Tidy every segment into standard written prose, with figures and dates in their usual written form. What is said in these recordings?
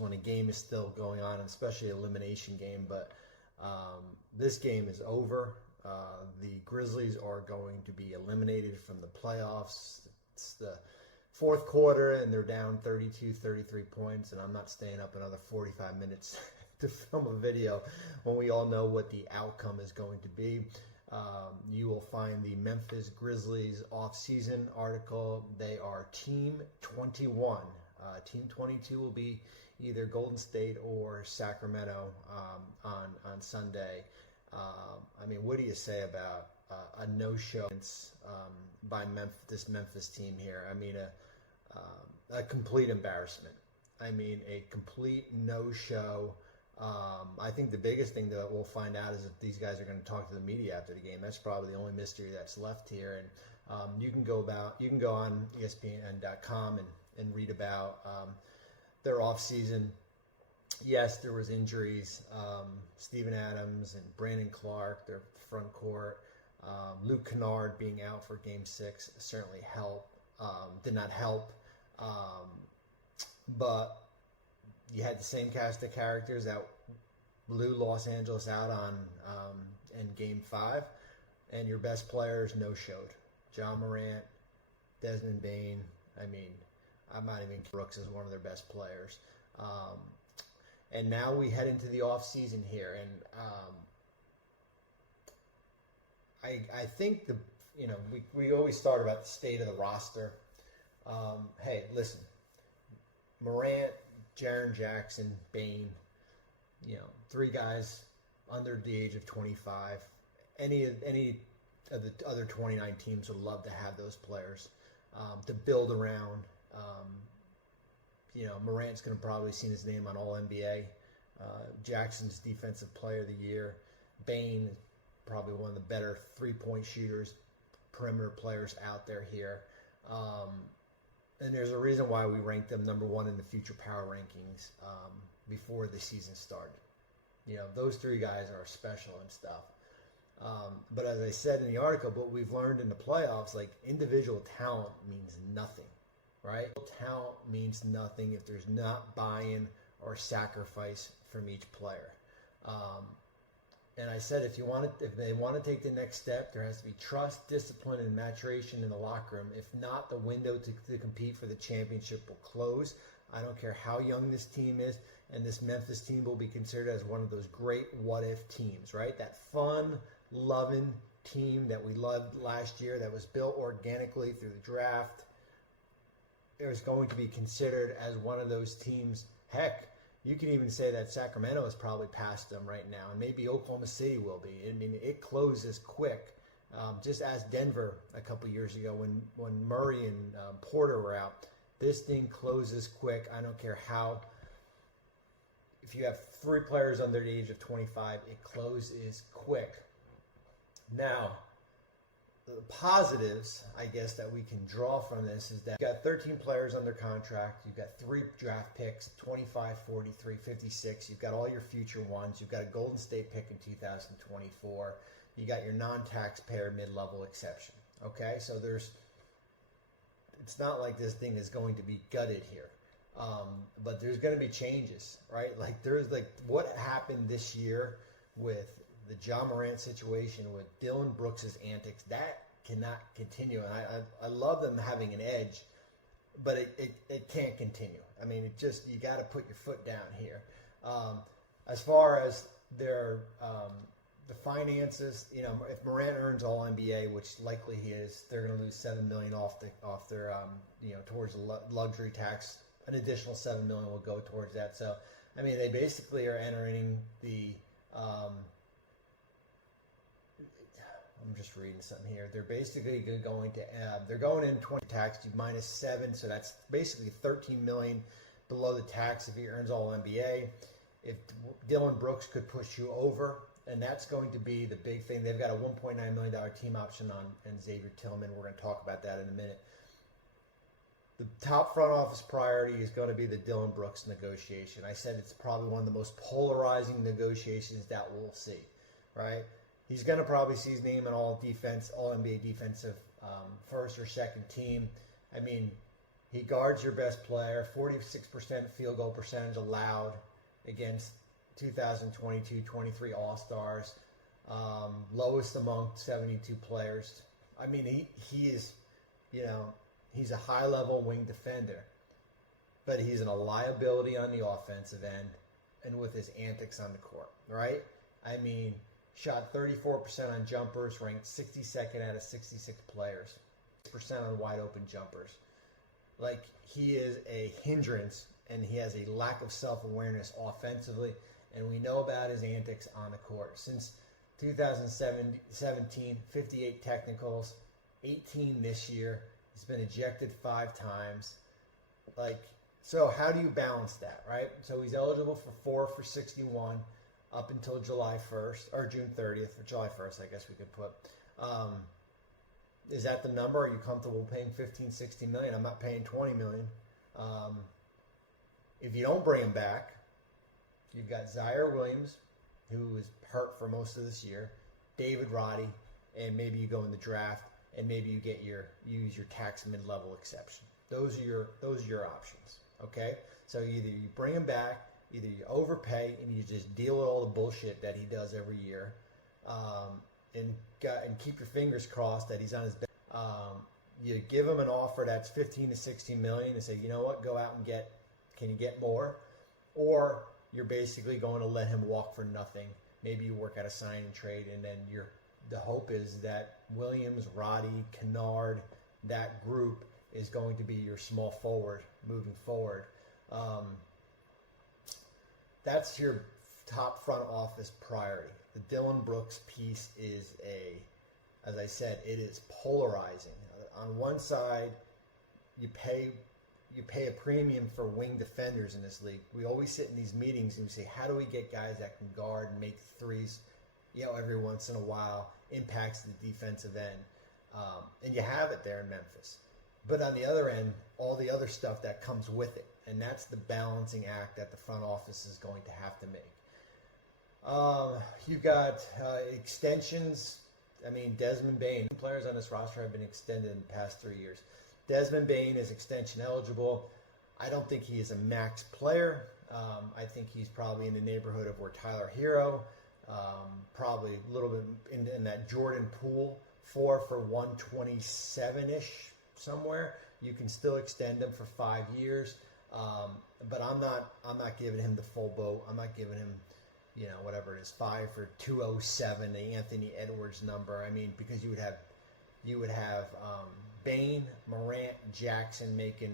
when a game is still going on, especially an elimination game. But this game is over. The Grizzlies are going to be eliminated from the playoffs. It's the fourth quarter, and they're down 33 points, and I'm not staying up another 45 minutes to film a video when we all know what the outcome is going to be. You will find the Memphis Grizzlies off-season article. They are Team 21. Team 22 will be either Golden State or Sacramento on Sunday. I mean, what do you say about a no-show by this Memphis team here? I mean, a complete embarrassment. I mean, a complete no-show. I think the biggest thing that we'll find out is if these guys are going to talk to the media after the game. That's probably the only mystery that's left here. And you can go on ESPN.com and read about their off-season. Yes, there was injuries. Steven Adams and Brandon Clark, their front court. Luke Kennard being out for Game 6 certainly did not help. But you had the same cast of characters that blew Los Angeles out in Game 5, and your best players no-showed. John Morant, Desmond Bane. I mean, I'm not even Brooks is one of their best players. And now we head into the off-season here, and I think we always start about the state of the roster. Hey, listen, Morant, Jaren Jackson, Bane, three guys under the age of 25. Any of the other 29 teams would love to have those players to build around. Morant's going to probably see his name on All-NBA. Jackson's Defensive Player of the Year. Bane, probably one of the better three-point shooters, perimeter players out there here. And there's a reason why we ranked them number one in the future power rankings before the season started. Those three guys are special and stuff. But as I said in the article, what we've learned in the playoffs, like individual talent means nothing, right? Talent means nothing if there's not buy-in or sacrifice from each player. And I said, if they want to take the next step, there has to be trust, discipline, and maturation in the locker room. If not, the window to compete for the championship will close. I don't care how young this team is, and this Memphis team will be considered as one of those great what-if teams, right? That fun, loving team that we loved last year that was built organically through the draft. It was going to be considered as one of those teams. Heck, you can even say that Sacramento is probably past them right now, and maybe Oklahoma City will be. I mean, it closes quick. Just ask Denver a couple years ago when Murray and Porter were out. This thing closes quick. I don't care how. If you have three players under the age of 25, it closes quick. Now, the positives, I guess, that we can draw from this is that you've got 13 players under contract. You've got 3 draft picks, 25, 43, 56. You've got all your future ones. You've got a Golden State pick in 2024. You got your non-taxpayer mid-level exception. Okay, so it's not like this thing is going to be gutted here. But there's going to be changes, right? Like what happened this year with the John Morant situation, with Dillon Brooks' antics, that cannot continue. And I love them having an edge, but it can't continue. I mean, you got to put your foot down here. As far as the finances, if Morant earns All NBA, which likely he is, they're going to lose $7 million off their towards the luxury tax. An additional $7 million will go towards that. So, I mean, they basically are entering the. I'm just reading something here. They're basically going to they're going in 20 tax to -7, so that's basically $13 million below the tax if he earns All NBA. If Dillon Brooks could push you over, and that's going to be the big thing. They've got a $1.9 million team option on Xavier Tillman. We're going to talk about that in a minute. The top front office priority is going to be the Dillon Brooks negotiation. I said it's probably one of the most polarizing negotiations that we'll see, right? He's going to probably see his name in all NBA defensive first or second team. I mean, He guards your best player. 46% field goal percentage allowed against 2022-23 All-Stars. Lowest among 72 players. I mean, he is, he's a high-level wing defender, but he's a liability on the offensive end and with his antics on the court, right? I mean, shot 34% on jumpers, ranked 62nd out of 66 players, 6% on wide-open jumpers. Like, he is a hindrance, and he has a lack of self-awareness offensively, and we know about his antics on the court. Since 2017, 58 technicals, 18 this year. He's been ejected 5 times. So how do you balance that, right? So he's eligible for 4 for 61 up until July 1st, or June 30th, or July 1st, I guess we could put. Is that the number? Are you comfortable paying $15-16 million? I'm not paying $20 million. If you don't bring him back, you've got Zaire Williams, who was hurt for most of this year, David Roddy, and maybe you go in the draft, and maybe you use your tax mid-level exception. Those are your options. Okay, so either you bring him back, either you overpay and you just deal with all the bullshit that he does every year, and keep your fingers crossed that he's on his best. You give him an offer that's $15-16 million and say, you know what, go out and can you get more? Or you're basically going to let him walk for nothing. Maybe you work out a sign and trade, and then the hope is that Williams, Roddy, Kennard, that group is going to be your small forward moving forward. That's your top front office priority. The Dillon Brooks piece is as I said, it is polarizing. On one side, you pay a premium for wing defenders in this league. We always sit in these meetings and we say, how do we get guys that can guard and make threes, every once in a while, impacts the defensive end. And you have it there in Memphis. But on the other end, all the other stuff that comes with it. And that's the balancing act that the front office is going to have to make. You've got extensions. I mean, Desmond Bane. Players on this roster have been extended in the past 3 years. Desmond Bane is extension eligible. I don't think he is a max player. I think he's probably in the neighborhood of where Tyler Hero, probably a little bit in that Jordan Poole, 4 for 127-ish somewhere. You can still extend him for 5 years, but I'm not giving him the full boat. I'm not giving him, whatever it is, 5 for 207, the Anthony Edwards number. I mean, because you would have Bane, Morant, Jackson making,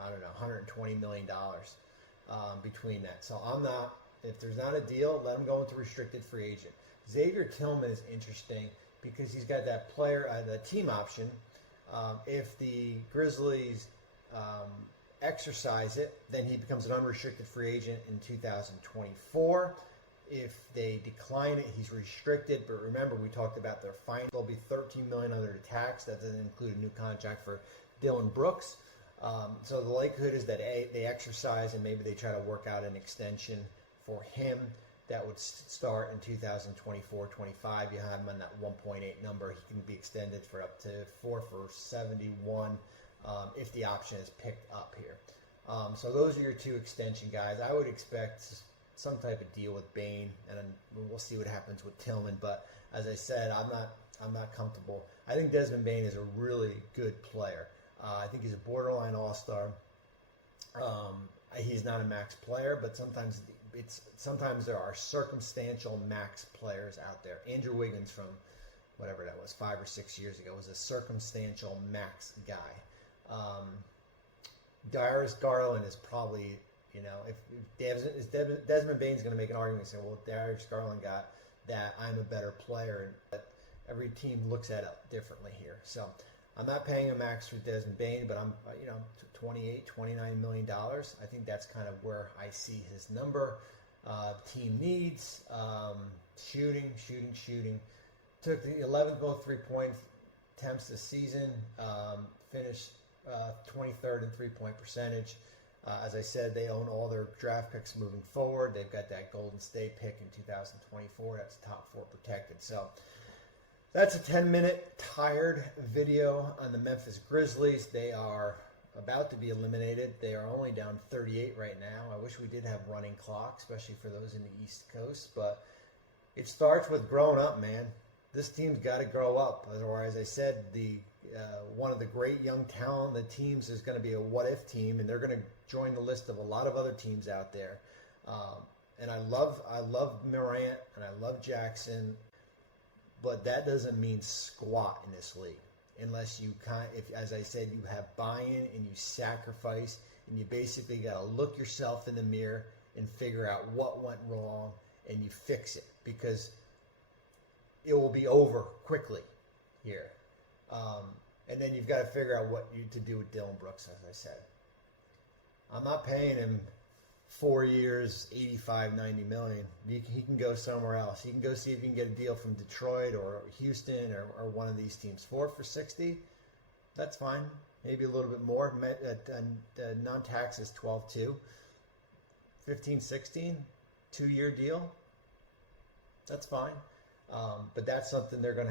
I don't know, $120 million between that. So if there's not a deal, let him go into restricted free agent. Xavier Tillman is interesting because he's got that player, the team option. If the Grizzlies exercise it, then he becomes an unrestricted free agent in 2024. If they decline it, he's restricted. But remember, we talked about their fine. There'll be $13 million under the tax. That doesn't include a new contract for Dillon Brooks. So the likelihood is that they exercise and maybe they try to work out an extension for him that would start in 2024-25. You have him on that 1.8 number. He can be extended for up to 4 for 71 if the option is picked up here. So those are your 2 extension guys. I would expect some type of deal with Bane, and we'll see what happens with Tillman. But as I said, I'm not comfortable. I think Desmond Bane is a really good player. I think he's a borderline all-star. He's not a max player, but sometimes there are circumstantial max players out there. Andrew Wiggins from whatever that was, 5 or 6 years ago, was a circumstantial max guy. Darius Garland is probably, if Desmond Bane's going to make an argument and say, well, Darius Garland got that, I'm a better player. But every team looks at it differently here. So I'm not paying a max for Desmond Bane, but I'm, $29 million. I think that's kind of where I see his number. Team needs shooting. Took the 11th most 3-point attempts this season. Finished 23rd in 3-point percentage. As I said, they own all their draft picks moving forward. They've got that Golden State pick in 2024. That's top 4 protected. So that's a 10-minute tired video on the Memphis Grizzlies. They are about to be eliminated. They are only down 38 right now. I wish we did have running clock, especially for those in the East Coast. But it starts with growing up, man. This team's got to grow up. Otherwise, I said, one of the great young talented teams is going to be a what-if team, and they're going to join the list of a lot of other teams out there. And I love Morant and I love Jackson, but that doesn't mean squat in this league unless you as I said, you have buy-in and you sacrifice, and you basically got to look yourself in the mirror and figure out what went wrong, and you fix it, because it will be over quickly here. And then you've got to figure out what to do with Dillon Brooks, as I said. I'm not paying him 4 years, $85-90 million. He can go somewhere else. He can go see if he can get a deal from Detroit or Houston or one of these teams. 4 for $60, that's fine. Maybe a little bit more. Non-tax is 12.2. 15-16, 2-year deal. That's fine. But that's something they're going to have